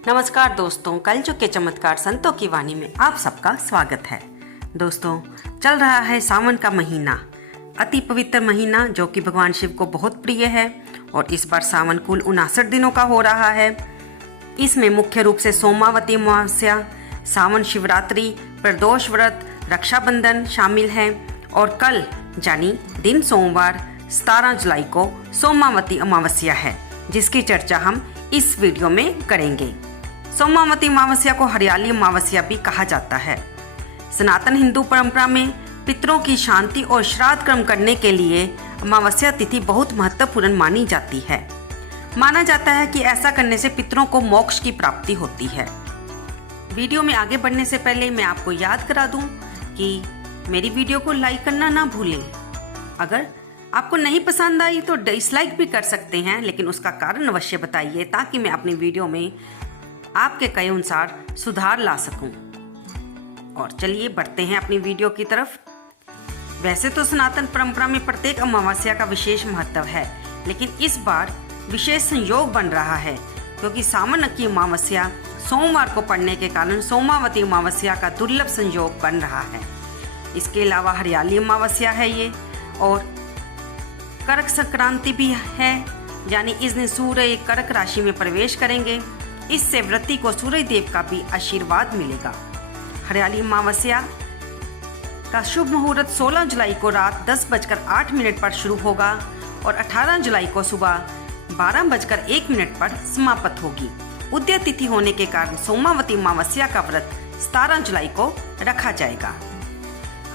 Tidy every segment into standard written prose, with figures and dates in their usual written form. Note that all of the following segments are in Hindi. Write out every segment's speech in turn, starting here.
नमस्कार दोस्तों, कलयुग के चमत्कार संतों की वाणी में आप सबका स्वागत है। दोस्तों, चल रहा है सावन का महीना, अति पवित्र महीना जो कि भगवान शिव को बहुत प्रिय है और इस बार सावन कुल 59 दिनों का हो रहा है। इसमें मुख्य रूप से सोमावती अमावस्या, सावन शिवरात्रि, प्रदोष व्रत, रक्षाबंधन शामिल है और कल यानी दिन सोमवार 17 जुलाई को सोमावती अमावस्या है, जिसकी चर्चा हम इस वीडियो में करेंगे। सोमावती अमावस्या को हरियाली अमावस्या भी कहा जाता है। सनातन हिंदू परंपरा में पितरों की शांति और श्राद्ध कर्म करने के लिए अमावस्या तिथि बहुत महत्वपूर्ण मानी जाती है। माना जाता है कि ऐसा करने से पितरों को मोक्ष की प्राप्ति होती है। वीडियो में आगे बढ़ने से पहले मैं आपको याद करा दूं कि मेरी वीडियो को लाइक करना ना भूलें। अगर आपको नहीं पसंद आई तो डिसलाइक भी कर सकते हैं, लेकिन उसका कारण अवश्य बताइए ताकि मैं अपनी वीडियो में आपके कहे अनुसार सुधार ला सकूं। और चलिए बढ़ते हैं अपनी वीडियो की तरफ। वैसे तो सनातन परंपरा में प्रत्येक अमावस्या का विशेष महत्व है, लेकिन इस बार विशेष संयोग बन रहा है क्योंकि सावन की अमावस्या सोमवार को पड़ने के कारण सोमावती अमावस्या का दुर्लभ संयोग बन रहा है। इसके अलावा हरियाली अमावस्या है ये, और कर्क संक्रांति भी है, यानी इस दिन सूर्य कर्क राशि में प्रवेश करेंगे। इससे व्रती को सूर्य देव का भी आशीर्वाद मिलेगा। हरियाली अमावस्या का शुभ मुहूर्त 16 जुलाई को रात 10:08 पर शुरू होगा और 18 जुलाई को सुबह 12:01 पर समाप्त होगी। उदय तिथि होने के कारण सोमावती अमावस्या का व्रत 17 जुलाई को रखा जाएगा।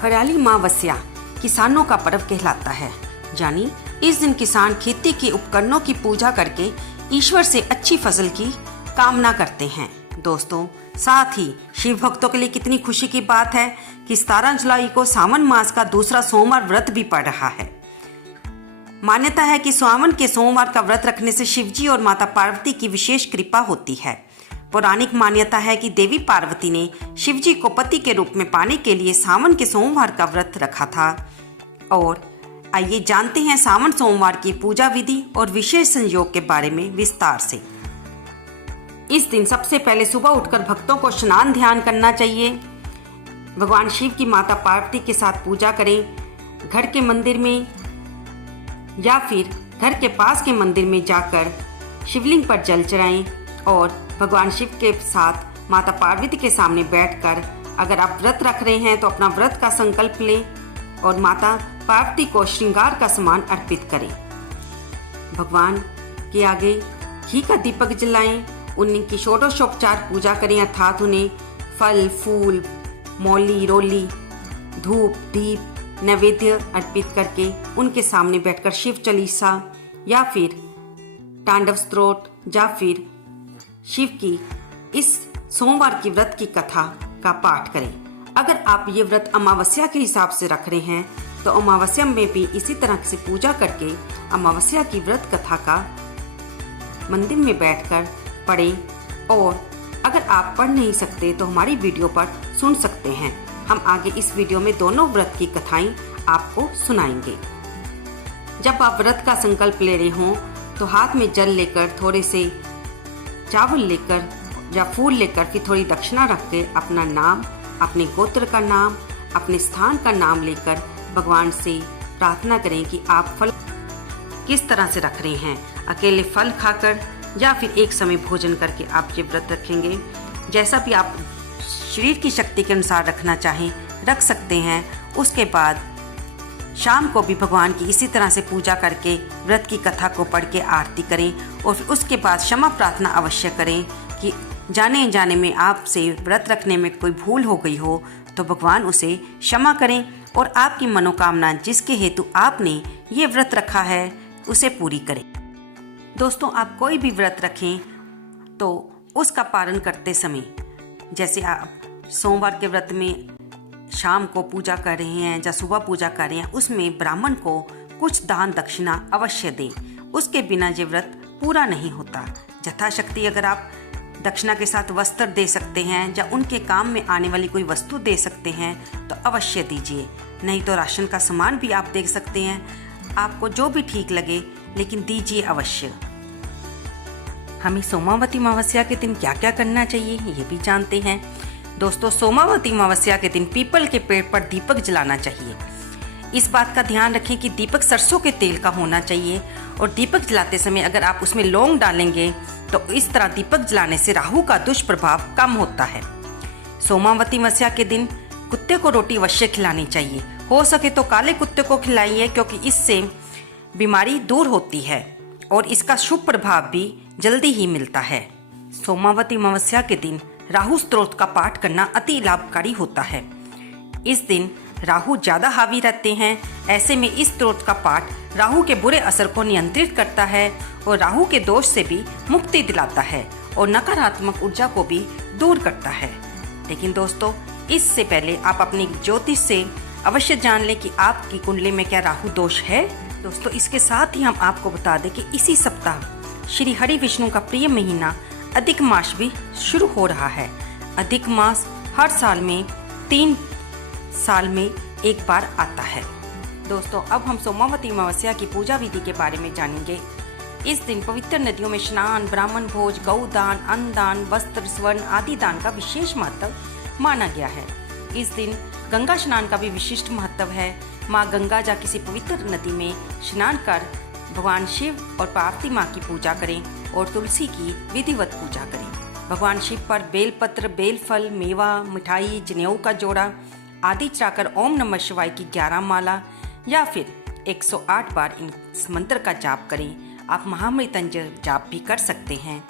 हरियाली अमावस्या किसानों का पर्व कहलाता है, यानी इस दिन किसान खेती के उपकरणों की पूजा करके ईश्वर से अच्छी फसल की कामना करते हैं। दोस्तों, साथ ही शिव भक्तों के लिए कितनी खुशी की बात है कि 17 जुलाई को सावन मास का दूसरा सोमवार व्रत भी पड़ रहा है। मान्यता है कि सावन के सोमवार का व्रत रखने से शिवजी और माता पार्वती की विशेष कृपा होती है। पौराणिक मान्यता है कि देवी पार्वती ने शिवजी को पति के रूप में पाने के लिए सावन के सोमवार का व्रत रखा था। और आइए जानते हैं सावन सोमवार की पूजा विधि और विशेष संयोग के बारे में विस्तार से। इस दिन सबसे पहले सुबह उठकर भक्तों को स्नान ध्यान करना चाहिए। भगवान शिव की माता पार्वती के साथ पूजा करें। घर के मंदिर में या फिर घर के पास के मंदिर में जाकर शिवलिंग पर जल चढ़ाएं और भगवान शिव के साथ माता पार्वती के सामने बैठकर अगर आप व्रत रख रहे हैं तो अपना व्रत का संकल्प लें और माता पार्वती को श्रृंगार का सामान अर्पित करें। भगवान के आगे घी का दीपक जलाएं, उनकी षोडशोपचार पूजा करें, अर्थात उन्हें फल फूल मौली रोली धूप दीप नैवेद्य अर्पित करके उनके सामने बैठकर शिव चालीसा या फिर तांडव स्तोत्र या फिर शिव की इस सोमवार की व्रत की कथा का पाठ करें। अगर आप ये व्रत अमावस्या के हिसाब से रख रहे हैं तो अमावस्या में भी इसी तरह से पूजा करके अमावस्या की व्रत कथा का मंदिर में बैठकर पढ़ें। और अगर आप पढ़ नहीं सकते तो हमारी वीडियो पर सुन सकते हैं। हम आगे इस वीडियो में दोनों व्रत की कथाएं आपको सुनाएंगे। जब आप व्रत का संकल्प ले रहे हों तो हाथ में जल लेकर, थोड़े से चावल लेकर या फूल लेकर फिर थोड़ी दक्षिणा रख के अपना नाम, अपने गोत्र का नाम, अपने स्थान का नाम लेकर भगवान से प्रार्थना करें कि आप फल किस तरह से रख रहे हैं। अकेले फल खाकर या फिर एक समय भोजन करके आप ये व्रत रखेंगे। जैसा भी आप शरीर की शक्ति के अनुसार रखना चाहें रख सकते हैं। उसके बाद शाम को भी भगवान की इसी तरह से पूजा करके व्रत की कथा को पढ़ के आरती करें और फिर उसके बाद क्षमा प्रार्थना अवश्य करें कि जाने जाने में आपसे व्रत रखने में कोई भूल हो गई हो तो भगवान उसे क्षमा करें और आपकी मनोकामना जिसके हेतु आपने ये व्रत रखा है उसे पूरी करें। दोस्तों, आप कोई भी व्रत रखें तो उसका पालन करते समय, जैसे आप सोमवार के व्रत में शाम को पूजा कर रहे हैं या सुबह पूजा कर रहे हैं, उसमें ब्राह्मण को कुछ दान दक्षिणा अवश्य दें। उसके बिना ये व्रत पूरा नहीं होता। यथाशक्ति अगर आप दक्षिणा के साथ वस्त्र दे सकते हैं या उनके काम में आने वाली कोई वस्तु दे सकते हैं तो अवश्य दीजिए। नहीं तो राशन का सामान भी आप दे सकते हैं। आपको जो भी ठीक लगे, लेकिन दीजिए अवश्य। हमें सोमावती अमावस्या के दिन क्या क्या करना चाहिए ये भी जानते हैं। दोस्तों, सोमावती अमावस्या के दिन पीपल के पेड़ पर दीपक जलाना चाहिए। इस बात का ध्यान रखें कि दीपक सरसों के तेल का होना चाहिए और दीपक जलाते समय अगर आप उसमें लौंग डालेंगे तो इस तरह दीपक जलाने से राहु का दुष्प्रभाव कम होता है। सोमावती अमावस्या के दिन कुत्ते को रोटी अवश्य खिलानी चाहिए। हो सके तो काले कुत्ते को खिलाइए, क्योंकि इससे बीमारी दूर होती है और इसका शुभ प्रभाव भी जल्दी ही मिलता है। सोमावती अमावस्या के दिन राहु स्तोत्र का पाठ करना अति लाभकारी होता है। इस दिन राहु ज़्यादा हावी रहते हैं। ऐसे में इस स्तोत्र का पाठ राहु के बुरे असर को नियंत्रित करता है और राहु के दोष से भी मुक्ति दिलाता है और नकारात्मक ऊर्जा को भी दूर करता है। लेकिन दोस्तों, इससे पहले आप अपनी ज्योतिष से अवश्य जान लें कि आपकी कुंडली में क्या राहु दोष है। दोस्तों, इसके साथ ही हम आपको बता दें कि इसी सप्ताह श्री हरि विष्णु का प्रिय महीना अधिक मास भी शुरू हो रहा है। अधिक मास हर साल में 3 साल में एक बार आता है। दोस्तों, अब हम सोमावती अमावस्या की पूजा विधि के बारे में जानेंगे। इस दिन पवित्र नदियों में स्नान, ब्राह्मण भोज, गौदान, अन्नदान, वस्त्र, स्वर्ण आदि दान का विशेष महत्व माना गया है। इस दिन गंगा स्नान का भी विशिष्ट महत्व है। माँ गंगा या किसी पवित्र नदी में स्नान कर भगवान शिव और पार्वती माँ की पूजा करें और तुलसी की विधिवत पूजा करें। भगवान शिव पर बेलपत्र, बेलफल, मेवा, मिठाई, जनेऊ का जोड़ा आदि चढ़ाकर ओम नमः शिवाय की 11 माला या फिर 108 बार इस मंत्र का जाप करें। आप महामृत्युंजय जाप भी कर सकते हैं।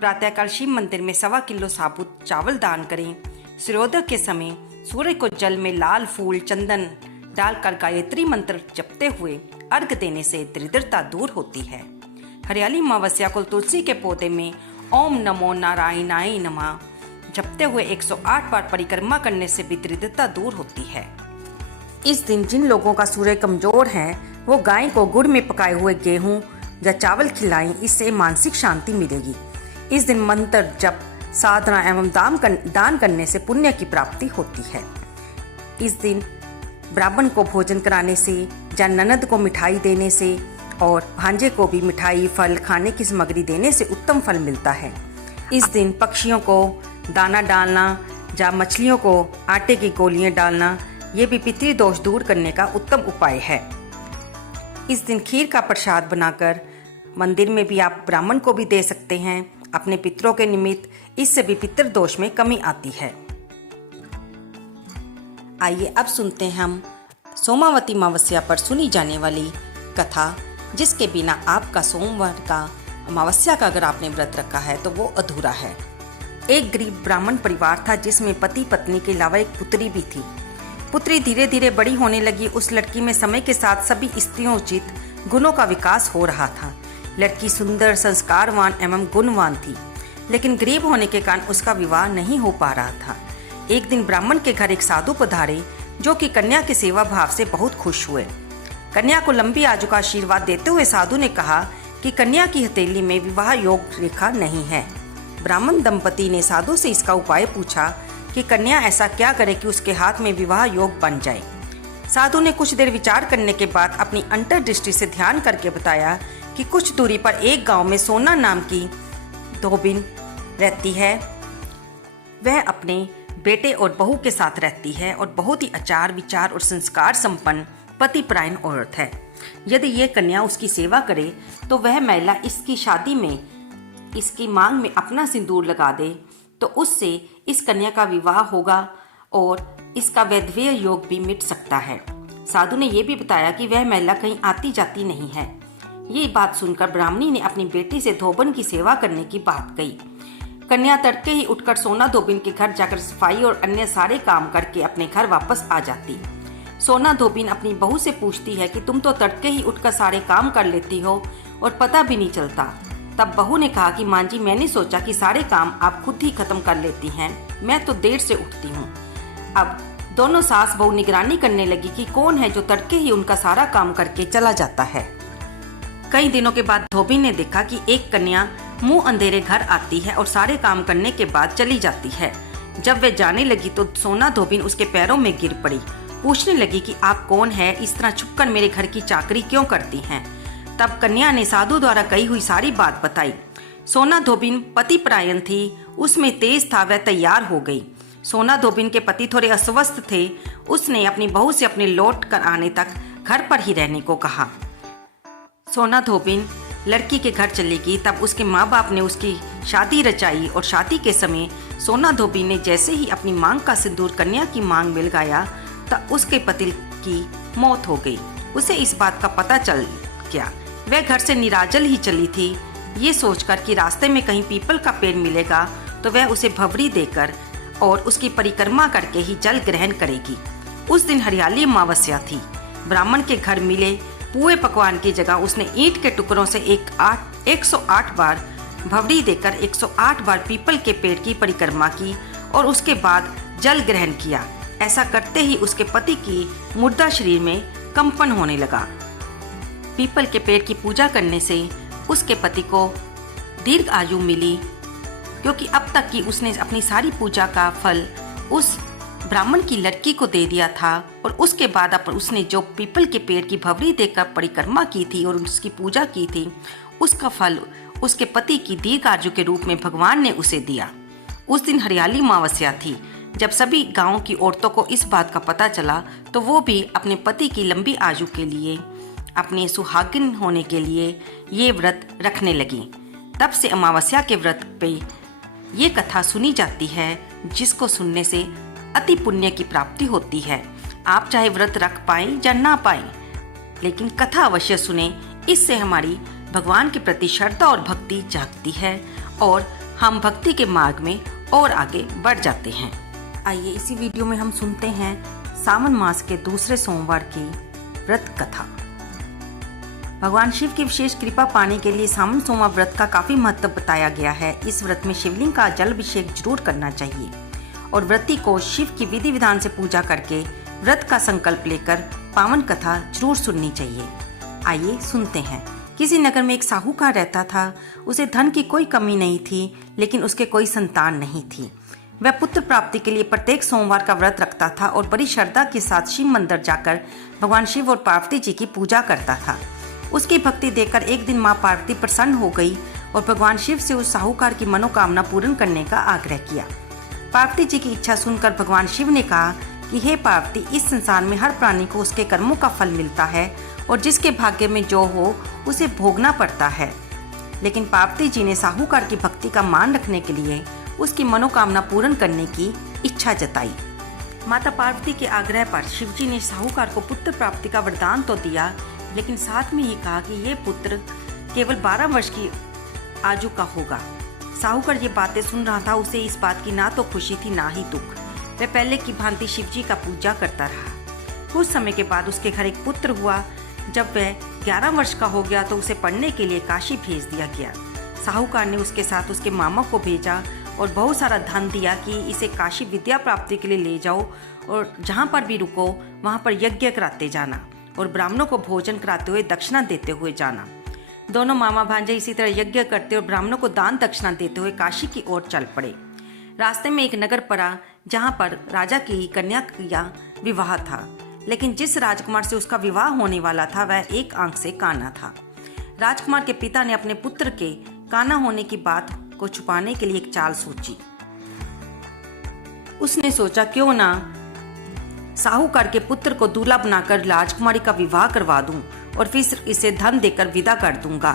प्रातःकाल शिव मंदिर में 1.25 किलो साबुत चावल दान करें। सूर्योदय के समय सूर्य को जल में लाल फूल, चंदन डालकर गायत्री मंत्र जपते हुए अर्घ देने से दरिद्रता दूर होती है। हरियाली अमावस्या को तुलसी के पौधे में ओम नमो नारायणाय नमः जपते हुए 108 बार परिक्रमा करने से भी दरिद्रता दूर होती है। इस दिन जिन लोगों का सूर्य कमजोर है वो गाय को गुड़ में पकाए हुए गेहूं या चावल खिलाएं, इससे मानसिक शांति मिलेगी। इस दिन मंत्र जप, साधना एवं दान करने से पुण्य की प्राप्ति होती है। इस दिन ब्राह्मण को भोजन कराने से या ननद को मिठाई देने से और भांजे को भी मिठाई, फल, खाने की सामग्री देने से उत्तम फल मिलता है। इस दिन पक्षियों को दाना डालना या मछलियों को आटे की गोलियां डालना ये भी पितृदोष दूर करने का उत्तम उपाय है। इस दिन खीर का प्रसाद बनाकर मंदिर में भी आप ब्राह्मण को भी दे सकते हैं अपने पितरों के निमित्त। इससे भी पितृदोष में कमी आती है। आइए अब सुनते हैं हम सोमावती अमावस्या पर सुनी जाने वाली कथा, जिसके बिना आपका सोमवार का अमावस्या का अगर आपने व्रत रखा है तो वो अधूरा है। एक गरीब ब्राह्मण परिवार था जिसमें पति पत्नी के अलावा एक पुत्री भी थी। पुत्री धीरे धीरे बड़ी होने लगी। उस लड़की में समय के साथ सभी स्त्रियोचित गुणों का विकास हो रहा था। लड़की सुंदर, संस्कारवान एवं गुणवान थी, लेकिन गरीब होने के कारण उसका विवाह नहीं हो पा रहा था। एक दिन ब्राह्मण के घर एक साधु पधारे जो कि कन्या के सेवा भाव से बहुत खुश हुए। कन्या को लंबी आयु का आशीर्वाद देते हुए साधु ने कहा कि कन्या की हथेली में विवाह योग रेखा नहीं है। ब्राह्मण दंपति ने साधु से इसका उपाय पूछा कि कन्या ऐसा क्या करे कि उसके हाथ में विवाह योग बन जाए। साधु ने कुछ देर विचार करने के बाद अपनी अंतर्दृष्टि से ध्यान करके बताया कि कुछ दूरी पर एक गांव में सोना नाम की धोबिन रहती है। वह अपने बेटे और बहू के साथ रहती है और बहुत ही आचार विचार और संस्कार संपन्न पतिपरायण औरत है। यदि ये कन्या उसकी सेवा करे तो वह महिला इसकी शादी में इसकी मांग में अपना सिंदूर लगा दे तो उससे इस कन्या का विवाह होगा और इसका वैधव्य योग भी मिट सकता है। साधु ने यह भी बताया कि वह महिला कहीं आती जाती नहीं है। ये बात सुनकर ब्राह्मणी ने अपनी बेटी से धोबन की सेवा करने की बात कही। कन्या तड़के ही उठकर सोना धोबिन के घर जाकर सफाई और अन्य सारे काम करके अपने घर वापस आ जाती। सोना धोबिन अपनी बहू से पूछती है कि तुम तो तड़के ही उठकर सारे काम कर लेती हो और पता भी नहीं चलता। तब बहू ने कहा कि मां जी, मैंने सोचा कि सारे काम आप खुद ही खत्म कर लेती हैं, मैं तो देर से उठती हूँ। अब दोनों सास बहू निगरानी करने लगी कि कौन है जो तड़के ही उनका सारा काम करके चला जाता है। कई दिनों के बाद धोबिन ने देखा कि एक कन्या मुंह अंधेरे घर आती है और सारे काम करने के बाद चली जाती है। जब वह जाने लगी तो सोना धोबिन उसके पैरों में गिर पड़ी। पूछने लगी कि आप कौन है, इस तरह छुपकर मेरे घर की चाकरी क्यों करती हैं। तब कन्या ने साधु द्वारा कही हुई सारी बात बताई। सोना धोबिन पति परायण थी, उसमें तेज था, वह तैयार हो गई। सोना धोबिन के पति थोड़े अस्वस्थ थे। उसने अपनी बहू से अपने लौट कर आने तक घर पर ही रहने को कहा। सोना धोबिन लड़की के घर चली गई। तब उसके माँ बाप ने उसकी शादी रचाई और शादी के समय सोना धोबिन ने जैसे ही अपनी मांग का सिंदूर कन्या की मांग में लगाया तब उसके पति की मौत हो गई। उसे इस बात का पता चल गया। वह घर से निराजल ही चली थी, ये सोचकर कि रास्ते में कहीं पीपल का पेड़ मिलेगा तो वह उसे भवरी देकर और उसकी परिक्रमा करके ही जल ग्रहण करेगी। उस दिन हरियाली अमावस्या थी। ब्राह्मण के घर मिले पुए पकवान की जगह उसने ईंट के टुकड़ों से 108 बार भवरी देकर 108 बार पीपल के पेड़ की परिक्रमा की और उसके बाद जल ग्रहण किया। ऐसा करते ही उसके पति की मुर्दा शरीर में कंपन होने लगा। पीपल के पेड़ की पूजा करने से उसके पति को दीर्घ आयु मिली, क्योंकि अब तक की उसने अपनी सारी पूजा का फल उस ब्राह्मण की लड़की को दे दिया था और उसके बाद उसने जो पीपल के पेड़ की भवरी देकर परिक्रमा की थी और उसकी पूजा की थी, उसका फल उसके पति की दीर्घ आयु के रूप में भगवान ने उसे दिया। उस दिन हरियाली अमावस्या थी। जब सभी गांव की औरतों को इस बात का पता चला तो वो भी अपने पति की लंबी आयु के लिए, अपने सुहागिन होने के लिए ये व्रत रखने लगी। तब से अमावस्या के व्रत पे ये कथा सुनी जाती है, जिसको सुनने से अति पुण्य की प्राप्ति होती है। आप चाहे व्रत रख पाएं या ना पाएं, लेकिन कथा अवश्य सुने। इससे हमारी भगवान के प्रति श्रद्धा और भक्ति जागती है और हम भक्ति के मार्ग में और आगे बढ़ जाते हैं। आइए इसी वीडियो में हम सुनते हैं सावन मास के दूसरे सोमवार की व्रत कथा। भगवान शिव की विशेष कृपा पाने के लिए सावन सोमवार व्रत का काफी महत्व बताया गया है। इस व्रत में शिवलिंग का जल अभिषेक जरूर करना चाहिए और व्रती को शिव की विधि विधान से पूजा करके व्रत का संकल्प लेकर पावन कथा जरूर सुननी चाहिए। आइए सुनते हैं। किसी नगर में एक साहूकार रहता था। उसे धन की कोई कमी नहीं थी, लेकिन उसके कोई संतान नहीं थी। वह पुत्र प्राप्ति के लिए प्रत्येक सोमवार का व्रत रखता था और बड़ी श्रद्धा के साथ शिव मंदिर जाकर भगवान शिव और पार्वती जी की पूजा करता था। उसकी भक्ति देखकर एक दिन माँ पार्वती प्रसन्न हो गई और भगवान शिव से उस साहूकार की मनोकामना पूर्ण करने का आग्रह किया। पार्वती जी की इच्छा सुनकर भगवान शिव ने कहा कि हे पार्वती, इस संसार में हर प्राणी को उसके कर्मों का फल मिलता है और जिसके भाग्य में जो हो उसे भोगना पड़ता है। लेकिन पार्वती जी ने साहूकार की भक्ति का मान रखने के लिए उसकी मनोकामना पूर्ण करने की इच्छा जताई। माता पार्वती के आग्रह पर शिवजी ने साहूकार को पुत्र प्राप्ति का वरदान तो दिया, लेकिन साथ में ही कहा कि ये पुत्र केवल 12 वर्ष की आयु का होगा। साहूकार ये बातें सुन रहा था। उसे इस बात की ना तो खुशी थी ना ही दुख। वह पहले की भांति शिवजी का पूजा करता रहा। कुछ समय के बाद उसके घर एक पुत्र हुआ। जब वह 11 वर्ष का हो गया तो उसे पढ़ने के लिए काशी भेज दिया गया। साहूकार ने उसके साथ उसके मामा को भेजा और बहुत सारा धन दिया कि इसे काशी विद्या प्राप्ति के लिए ले जाओ और जहाँ पर भी रुको वहाँ पर यज्ञ कराते जाना और ब्राह्मणों को भोजन कराते हुए दक्षिणा देते हुए जाना। दोनों मामा भांजे इसी तरह यज्ञ करते और ब्राह्मणों को दान दक्षिणा देते हुए काशी की ओर चल पड़े। रास्ते में एक नगर पड़ा जहाँ पर राजा की कन्या का विवाह था, लेकिन जिस राजकुमार से उसका विवाह होने वाला था वह एक आंख से काना था। राजकुमार के पिता ने अपने पुत्र के काना होने की बात को छुपाने के लिए एक चाल सोची। उसने सोचा क्यों ना साहूकार के पुत्र को दूल्हा बनाकर राजकुमारी का विवाह करवा दूं और फिर इसे धन देकर विदा कर दूंगा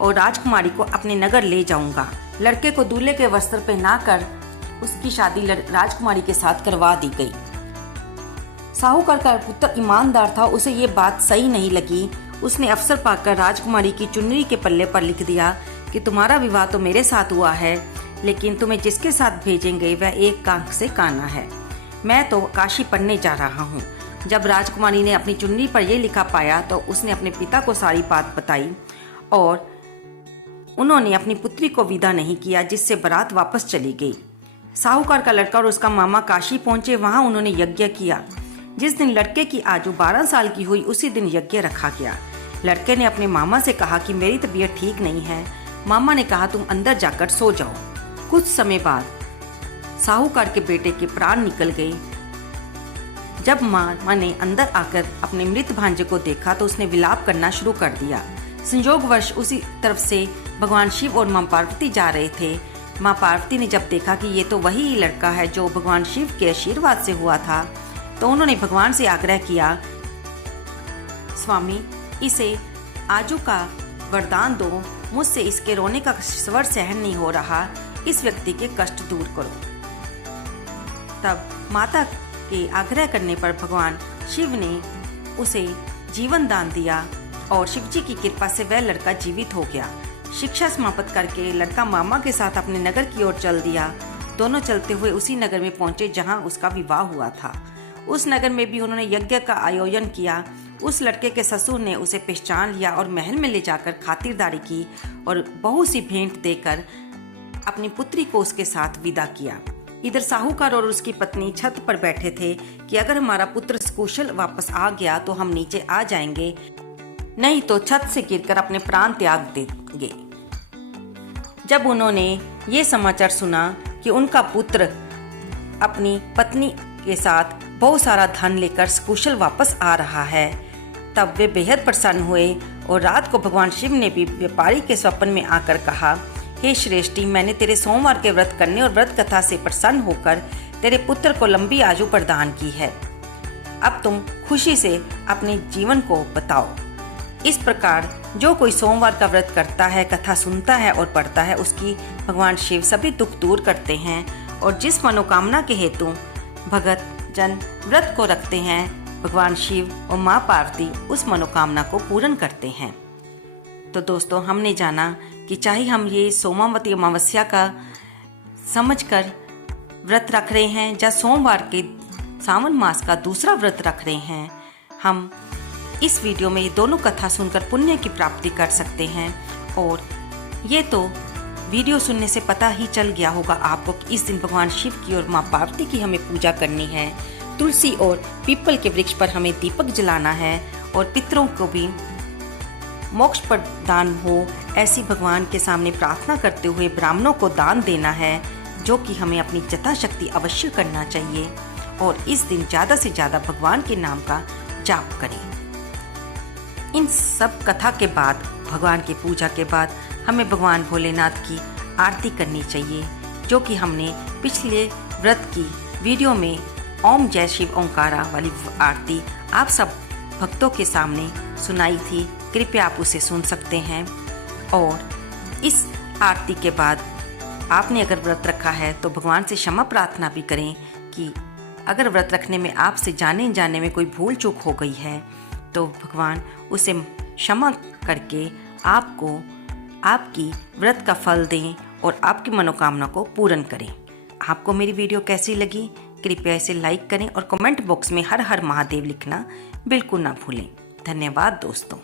और राजकुमारी को अपने नगर ले जाऊंगा। लड़के को दूल्हे के वस्त्र पहनाकर उसकी शादी राजकुमारी के साथ करवा दी गई। साहूकार का पुत्र ईमानदार था, उसे ये बात सही नहीं लगी। उसने अवसर पाकर राजकुमारी की चुनरी के पल्ले पर लिख दिया कि तुम्हारा विवाह तो मेरे साथ हुआ है, लेकिन तुम्हें जिसके साथ भेजेंगे वह एक आंख से काना है। मैं तो काशी पढ़ने जा रहा हूँ। जब राजकुमारी ने अपनी चुन्नी पर यह लिखा पाया तो उसने अपने पिता को सारी बात बताई और उन्होंने अपनी पुत्री को विदा नहीं किया, जिससे बारात वापस चली गई। साहूकार का लड़का और उसका मामा काशी पहुंचे। वहां उन्होंने यज्ञ किया। जिस दिन लड़के की आयु 12 साल की हुई उसी दिन यज्ञ रखा गया। लड़के ने अपने मामा से कहा कि मेरी तबीयत ठीक नहीं है। मामा ने कहा तुम अंदर जाकर सो जाओ। कुछ समय बाद साहूकार के बेटे के प्राण निकल गए। जब मामा ने अंदर आकर अपने मृत भांजे को देखा तो उसने विलाप करना शुरू कर दिया। संयोगवश उसी तरफ से भगवान शिव और माँ पार्वती जा रहे थे। माँ पार्वती ने जब देखा कि ये तो वही लड़का है जो भगवान शिव के आशीर्वाद से हुआ था, तो उन्होंने भगवान से आग्रह किया, स्वामी इसे आजू का वरदान दो, मुझसे इसके रोने का स्वर सहन नहीं हो रहा, इस व्यक्ति के कष्ट दूर करो। तब माता के आग्रह करने पर भगवान शिव ने उसे जीवन दान दिया और शिव जी की कृपा से वह लड़का जीवित हो गया। शिक्षा समाप्त करके लड़का मामा के साथ अपने नगर की ओर चल दिया। दोनों चलते हुए उसी नगर में पहुंचे जहां उसका विवाह हुआ था। उस नगर में भी उन्होंने यज्ञ का आयोजन किया। उस लड़के के ससुर ने उसे पहचान लिया और महल में ले जाकर खातिरदारी की और बहुत सी भेंट देकर अपनी पुत्री को उसके साथ विदा किया। इधर साहूकार और उसकी पत्नी छत पर बैठे थे कि अगर हमारा पुत्र सकुशल वापस आ गया तो हम नीचे आ जाएंगे, नहीं तो छत से गिरकर अपने प्राण त्याग देंगे। जब उन्होंने ये समाचार सुना कि उनका पुत्र अपनी पत्नी के साथ बहुत सारा धन लेकर सकुशल वापस आ रहा है, तब वे बेहद प्रसन्न हुए और रात को भगवान शिव ने भी व्यापारी के स्वप्न में आकर कहा, हे श्रेष्ठी, मैंने तेरे सोमवार के व्रत करने और व्रत कथा से प्रसन्न होकर तेरे पुत्र को लंबी आयु प्रदान की है। अब तुम खुशी से अपने जीवन को बताओ। इस प्रकार जो कोई सोमवार का व्रत करता है, कथा सुनता है और पढ़ता है, उसकी भगवान शिव सभी दुख दूर करते हैं और जिस मनोकामना के हेतु भगत जन व्रत को रखते हैं, भगवान शिव और माँ पार्वती उस मनोकामना को पूर्ण करते हैं। तो दोस्तों, हमने जाना कि चाहे हम ये सोमावती अमावस्या का समझकर व्रत रख रहे हैं या सोमवार के सावन मास का दूसरा व्रत रख रहे हैं, हम इस वीडियो में ये दोनों कथा सुनकर पुण्य की प्राप्ति कर सकते हैं। और ये तो वीडियो सुनने से पता ही चल गया होगा आपको कि इस दिन भगवान शिव की और माँ पार्वती की हमें पूजा करनी है। तुलसी और पीपल के वृक्ष पर हमें दीपक जलाना है और पितरों को भी मोक्ष प्रदान हो ऐसी भगवान के सामने प्रार्थना करते हुए ब्राह्मणों को दान देना है, जो कि हमें अपनी यथाशक्ति अवश्य करना चाहिए। और इस दिन ज़्यादा से ज़्यादा भगवान के नाम का जाप करें। इन सब कथा के बाद, भगवान की पूजा के बाद, हमें भगवान भोलेनाथ की आरती करनी चाहिए, जो कि हमने पिछले व्रत की वीडियो में ओम जय शिव ओंकारा वाली आरती आप सब भक्तों के सामने सुनाई थी। कृपया आप उसे सुन सकते हैं। और इस आरती के बाद आपने अगर व्रत रखा है तो भगवान से क्षमा प्रार्थना भी करें कि अगर व्रत रखने में आपसे जाने में कोई भूल चूक हो गई है तो भगवान उसे क्षमा करके आपको आपकी व्रत का फल दें और आपकी मनोकामना को पूर्ण करें। आपको मेरी वीडियो कैसी लगी? कृपया इसे लाइक करें और कमेंट बॉक्स में हर हर महादेव लिखना बिल्कुल ना भूलें। धन्यवाद दोस्तों।